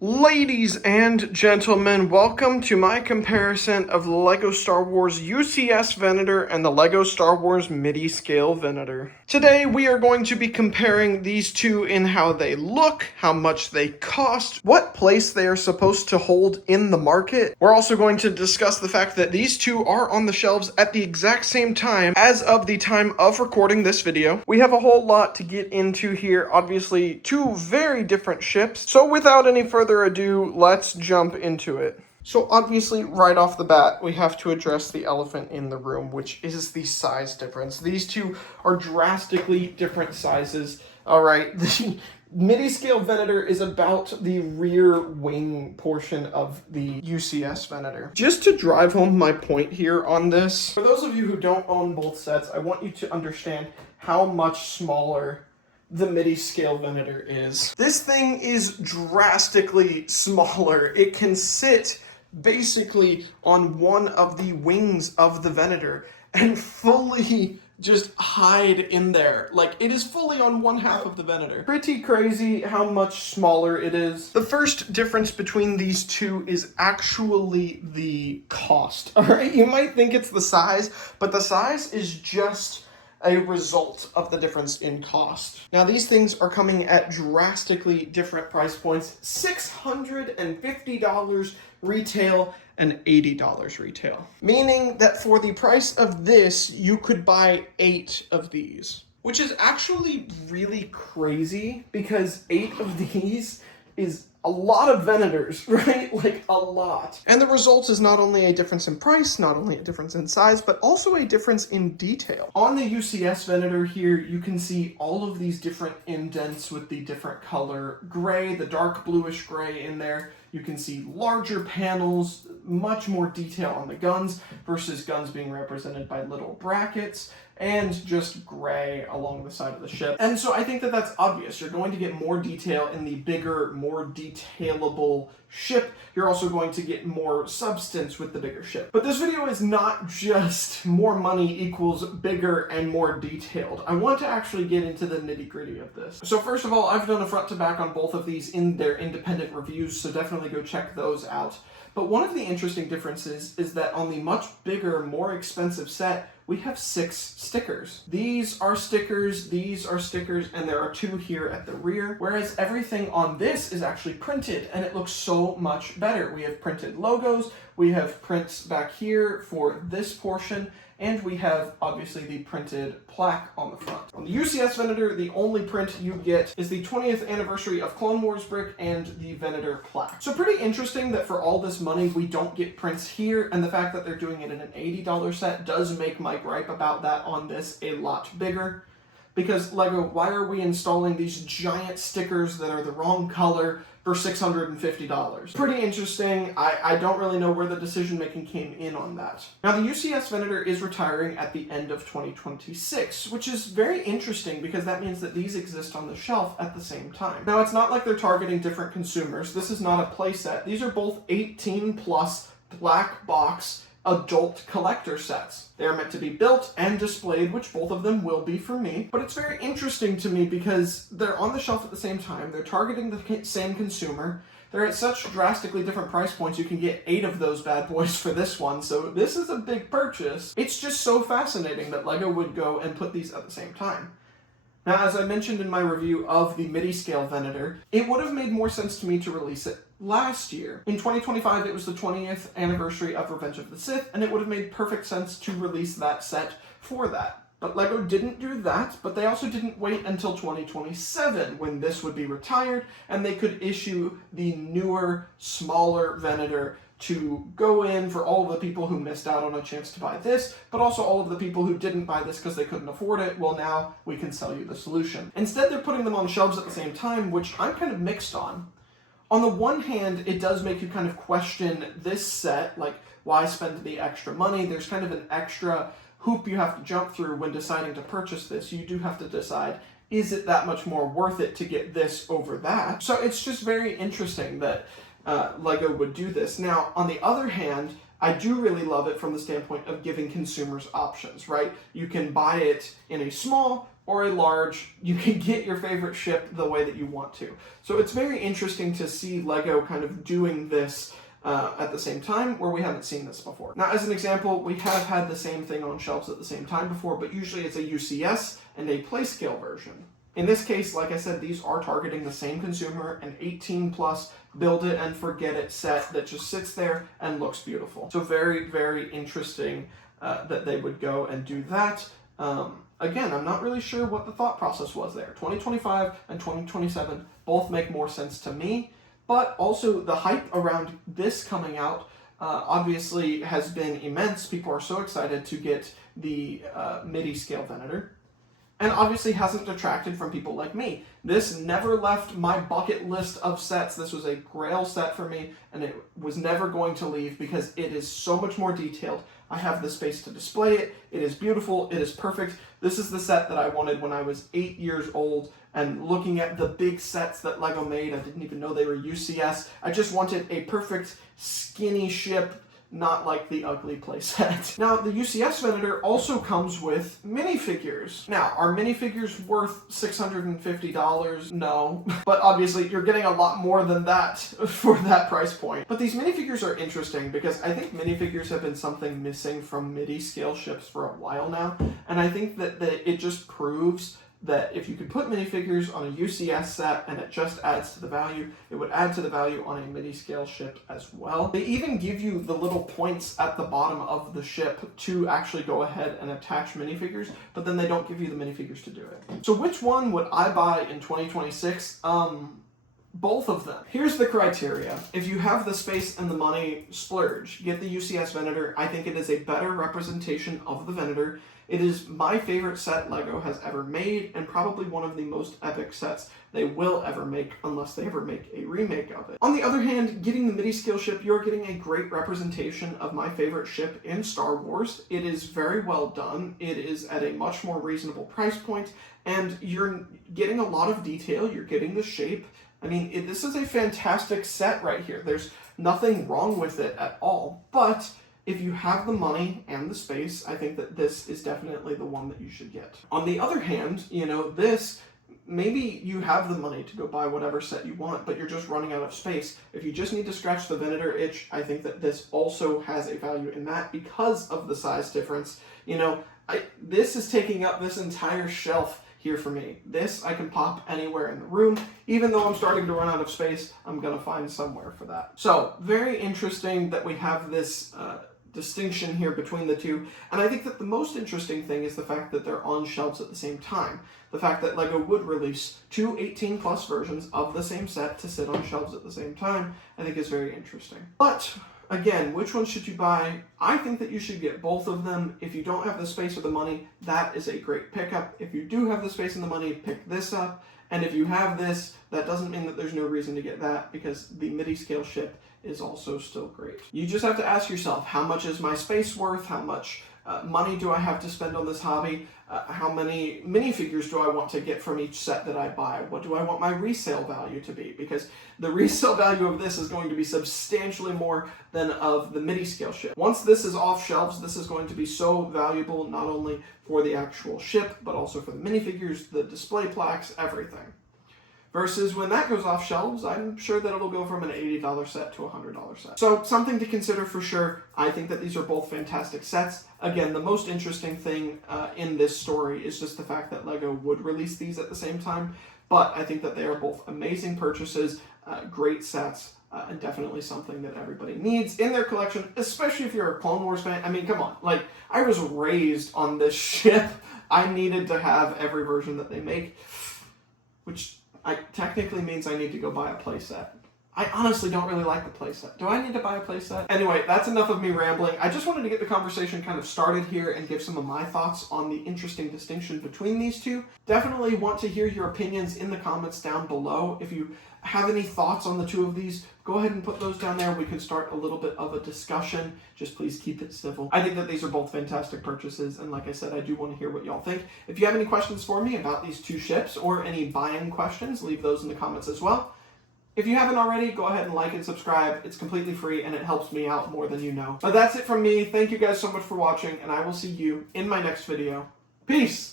Ladies and gentlemen, welcome to my comparison of the LEGO Star Wars UCS Venator and the LEGO Star Wars Midi Scale Venator. Today we are going to be comparing these two in how they look, how much they cost, what place they are supposed to hold in the market. We're also going to discuss the fact that these two are on the shelves at the exact same time as of the time of recording this video. We have a whole lot to get into here, obviously two very different ships, so without any further ado, let's jump into it. So obviously, right off the bat, we have to address the elephant in the room, which is the size difference. These two are drastically different sizes. All right, the Midi Scale Venator is about the rear wing portion of the UCS Venator. Just to drive home my point here on this, for those of you who don't own both sets, I want you to understand how much smaller the Midi Scale Venator is. This thing is drastically smaller. It can sit basically on one of the wings of the Venator and fully just hide in there. Like, it is fully on one half of the Venator. Pretty crazy how much smaller it is. The first difference between these two is actually the cost. All right, you might think it's the size, but the size is just a result of the difference in cost. Now, these things are coming at drastically different price points. $650 retail and $80 retail. Meaning that for the price of this, you could buy 8 of these. Which is actually really crazy because 8 of these is a lot of Venators, right? Like, a lot. And the result is not only a difference in price, not only a difference in size, but also a difference in detail. On the UCS Venator here, you can see all of these different indents with the different color gray, the dark bluish gray in there. You can see larger panels, much more detail on the guns versus guns being represented by little brackets, and just gray along the side of the ship. And so I think that that's obvious. You're going to get more detail in the bigger, more detailable ship. You're also going to get more substance with the bigger ship. But this video is not just more money equals bigger and more detailed. I want to actually get into the nitty-gritty of this. So first of all, I've done a front to back on both of these in their independent reviews, so definitely go check those out. But one of the interesting differences is that on the much bigger, more expensive set, we have 6 stickers. These are stickers, and there are 2 here at the rear, whereas everything on this is actually printed, and it looks so much better. We have printed logos, we have prints back here for this portion, and we have, obviously, the printed plaque on the front. On the UCS Venator, the only print you get is the 20th anniversary of Clone Wars brick and the Venator plaque. So pretty interesting that for all this money, we don't get prints here, and the fact that they're doing it in an $80 set does make my gripe about that on this a lot bigger. Because, LEGO, why are we installing these giant stickers that are the wrong color for $650? Pretty interesting. I don't really know where the decision-making came in on that. Now, the UCS Venator is retiring at the end of 2026, which is very interesting because that means that these exist on the shelf at the same time. Now, it's not like they're targeting different consumers. This is not a playset. These are both 18+ black box adult collector sets. They are meant to be built and displayed, which both of them will be for me. But it's very interesting to me because they're on the shelf at the same time. They're targeting the same consumer. They're at such drastically different price points. You can get 8 of those bad boys for this one. So this is a big purchase. It's just so fascinating that LEGO would go and put these at the same time. Now, as I mentioned in my review of the Midi Scale Venator, it would have made more sense to me to release it last year. In 2025, it was the 20th anniversary of Revenge of the Sith, and it would have made perfect sense to release that set for that. But LEGO didn't do that, but they also didn't wait until 2027 when this would be retired, and they could issue the newer, smaller Venator to go in for all of the people who missed out on a chance to buy this, but also all of the people who didn't buy this because they couldn't afford it. Well, now we can sell you the solution. Instead, they're putting them on shelves at the same time, which I'm kind of mixed on. On the one hand, it does make you kind of question this set, like, why spend the extra money? There's kind of an extra hoop you have to jump through when deciding to purchase this. You do have to decide, is it that much more worth it to get this over that? So it's just very interesting that LEGO would do this. Now, on the other hand, I do really love it from the standpoint of giving consumers options, right? You can buy it in a small or a large, you can get your favorite ship the way that you want to. So it's very interesting to see LEGO kind of doing this at the same time, where we haven't seen this before. Now, as an example, we have had the same thing on shelves at the same time before, but usually it's a UCS and a play scale version. In this case, like I said, these are targeting the same consumer, an 18 plus build it and forget it set that just sits there and looks beautiful. So very, very interesting that they would go and do that. Again, I'm not really sure what the thought process was there. 2025 and 2027 both make more sense to me, but also the hype around this coming out obviously has been immense. People are so excited to get the Midi scale Venator, and obviously hasn't detracted from people like me. This never left my bucket list of sets. This was a grail set for me, and it was never going to leave because it is so much more detailed. I have the space to display it. It is beautiful. It is perfect. This is the set that I wanted when I was 8 years old, and looking at the big sets that LEGO made, I didn't even know they were UCS. I just wanted a perfect skinny ship, not like the ugly playset. Now, the UCS Venator also comes with minifigures. Now, are minifigures worth $650? No. But obviously, you're getting a lot more than that for that price point. But these minifigures are interesting because I think minifigures have been something missing from Midi scale ships for a while now. And I think that it just proves that if you could put minifigures on a UCS set and it just adds to the value, it would add to the value on a Midi scale ship as well. They even give you the little points at the bottom of the ship to actually go ahead and attach minifigures, but then they don't give you the minifigures to do it. So which one would I buy in 2026? Both of them. Here's the criteria. If you have the space and the money, splurge. Get the UCS Venator. I think it is a better representation of the Venator. It is my favorite set LEGO has ever made, and probably one of the most epic sets they will ever make, unless they ever make a remake of it. On the other hand, getting the Midi scale ship, you're getting a great representation of my favorite ship in Star Wars. It is very well done. It is at a much more reasonable price point, and you're getting a lot of detail. You're getting the shape. I mean, this is a fantastic set right here. There's nothing wrong with it at all, but if you have the money and the space, I think that this is definitely the one that you should get. On the other hand, you know, this, maybe you have the money to go buy whatever set you want, but you're just running out of space. If you just need to scratch the Venator itch, I think that this also has a value in that because of the size difference. You know, this is taking up this entire shelf here for me. This I can pop anywhere in the room. Even though I'm starting to run out of space, I'm gonna find somewhere for that. So very interesting that we have this distinction here between the two, and I think that the most interesting thing is the fact that they're on shelves at the same time. The fact that LEGO would release two 18 plus versions of the same set to sit on shelves at the same time, I think is very interesting. But again, which one should you buy? I think that you should get both of them. If you don't have the space or the money, that is a great pickup. If you do have the space and the money, pick this up. And if you have this, that doesn't mean that there's no reason to get that, because the Midi scale ship is also still great. You just have to ask yourself, how much is my space worth? How much money do I have to spend on this hobby? How many minifigures do I want to get from each set that I buy? What do I want my resale value to be? Because the resale value of this is going to be substantially more than of the Midi scale ship. Once this is off shelves, this is going to be so valuable, not only for the actual ship, but also for the minifigures, the display plaques, everything. Versus when that goes off shelves, I'm sure that it'll go from an $80 set to a $100 set. So something to consider for sure. I think that these are both fantastic sets. Again, the most interesting thing in this story is just the fact that LEGO would release these at the same time. But I think that they are both amazing purchases, great sets, and definitely something that everybody needs in their collection, especially if you're a Clone Wars fan. I mean, come on. Like, I was raised on this ship. I needed to have every version that they make, which technically means I need to go buy a playset. I honestly don't really like the playset. Do I need to buy a playset? Anyway, that's enough of me rambling. I just wanted to get the conversation kind of started here and give some of my thoughts on the interesting distinction between these two. Definitely want to hear your opinions in the comments down below. If you have any thoughts on the two of these, go ahead and put those down there. We can start a little bit of a discussion. Just please keep it civil. I think that these are both fantastic purchases, and like I said, I do want to hear what y'all think. If you have any questions for me about these two ships or any buying questions, leave those in the comments as well. If you haven't already, go ahead and like and subscribe. It's completely free and it helps me out more than you know. But that's it from me. Thank you guys so much for watching, and I will see you in my next video. Peace!